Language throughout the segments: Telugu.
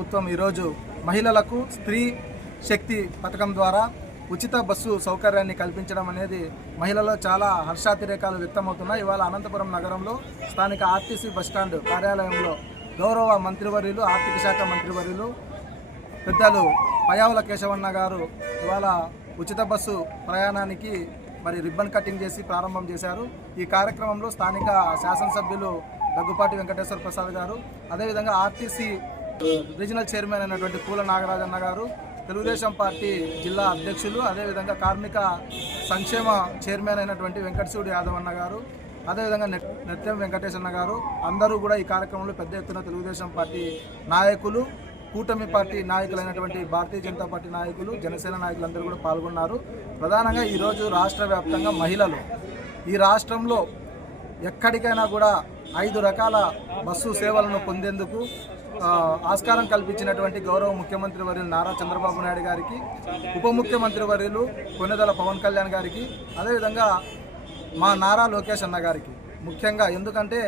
ప్రభుత్వం ఈరోజు మహిళలకు స్త్రీ శక్తి పథకం ద్వారా ఉచిత బస్సు సౌకర్యాన్ని కల్పించడం అనేది మహిళల్లో చాలా హర్షాతిరేకాలు వ్యక్తమవుతున్నాయి. ఇవాళ అనంతపురం నగరంలో స్థానిక ఆర్టీసీ బస్టాండ్ కార్యాలయంలో గౌరవ మంత్రివర్యులు ఆర్థిక శాఖ మంత్రివర్యులు పెద్దలు పయావుల కేశవన్న గారు ఇవాళ ఉచిత బస్సు ప్రయాణానికి మరి రిబ్బన్ కటింగ్ చేసి ప్రారంభం చేశారు. ఈ కార్యక్రమంలో స్థానిక శాసనసభ్యులు దగ్గుపాటి వెంకటేశ్వర ప్రసాద్ గారు అదేవిధంగా ఆర్టీసీ రీజనల్ చైర్మన్ అయినటువంటి పూల నాగరాజన్న గారు తెలుగుదేశం పార్టీ జిల్లా అధ్యక్షులు అదేవిధంగా కార్మిక సంక్షేమ చైర్మన్ అయినటువంటి వెంకటశివుడు యాదవ్ అన్న గారు అదేవిధంగా నెట్ నెత్యం వెంకటేశన్న గారు అందరూ కూడా ఈ కార్యక్రమంలో పెద్ద ఎత్తున తెలుగుదేశం పార్టీ నాయకులు కూటమి పార్టీ నాయకులైనటువంటి భారతీయ జనతా పార్టీ నాయకులు జనసేన నాయకులందరూ కూడా పాల్గొన్నారు. ప్రధానంగా ఈరోజు రాష్ట్ర వ్యాప్తంగా మహిళలు. ఈ రాష్ట్రంలో ఎక్కడికైనా కూడా ఐదు రకాల బస్సు సేవలను పొందేందుకు ఆస్కారం కల్పించినటువంటి గౌరవ ముఖ్యమంత్రి వర్యులు నారా చంద్రబాబు నాయుడు గారికి ఉప ముఖ్యమంత్రి వర్యులు కొనెదల పవన్ కళ్యాణ్ గారికి అదేవిధంగా మా నారా లోకేష్ అన్న గారికి. ముఖ్యంగా ఎందుకంటే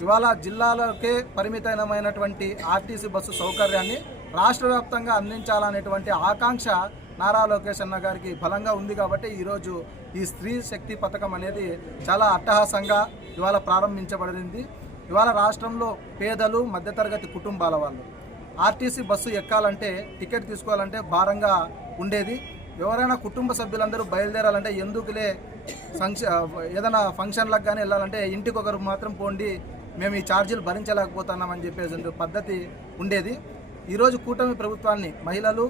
ఇవాళ జిల్లాలకే పరిమితమైనటువంటి ఆర్టీసీ బస్సు సౌకర్యాన్ని రాష్ట్ర వ్యాప్తంగా అందించాలనేటువంటి ఆకాంక్ష నారా లోకేష్ అన్న గారికి బలంగా ఉంది కాబట్టి ఈరోజు ఈ స్త్రీ శక్తి పథకం అనేది చాలా అట్టహాసంగా ఇవాళ ప్రారంభించబడింది. ఇవాళ రాష్ట్రంలో పేదలు మధ్యతరగతి కుటుంబాల వాళ్ళు. ఆర్టీసీ బస్సు ఎక్కాలంటే టికెట్ తీసుకోవాలంటే భారంగా ఉండేది. ఎవరైనా కుటుంబ సభ్యులందరూ బయలుదేరాలంటే ఎందుకులే ఫంక్ష ఏదైనా ఫంక్షన్లకు కానీ వెళ్ళాలంటే ఇంటికి ఒకరు మాత్రం పోండి మేము ఈ ఛార్జీలు భరించలేకపోతున్నామని చెప్పేసి పద్ధతి ఉండేది. ఈరోజు కూటమి ప్రభుత్వాన్ని మహిళలు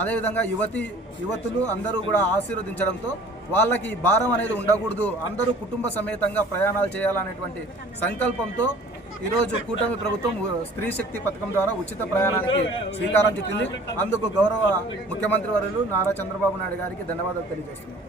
అదేవిధంగా యువతి యువతులు అందరూ కూడా ఆశీర్వదించడంతో వాళ్ళకి ఈ భారం అనేది ఉండకూడదు. అందరూ కుటుంబ సమేతంగా ప్రయాణాలు చేయాలనేటువంటి సంకల్పంతో ఈరోజు కూటమి ప్రభుత్వం స్త్రీ శక్తి పథకం ద్వారా ఉచిత ప్రయాణానికి శ్రీకారం చుట్టింది. అందుకు గౌరవ ముఖ్యమంత్రి వర్యులు నారా చంద్రబాబు నాయుడు గారికి ధన్యవాదాలు తెలియజేస్తున్నాం.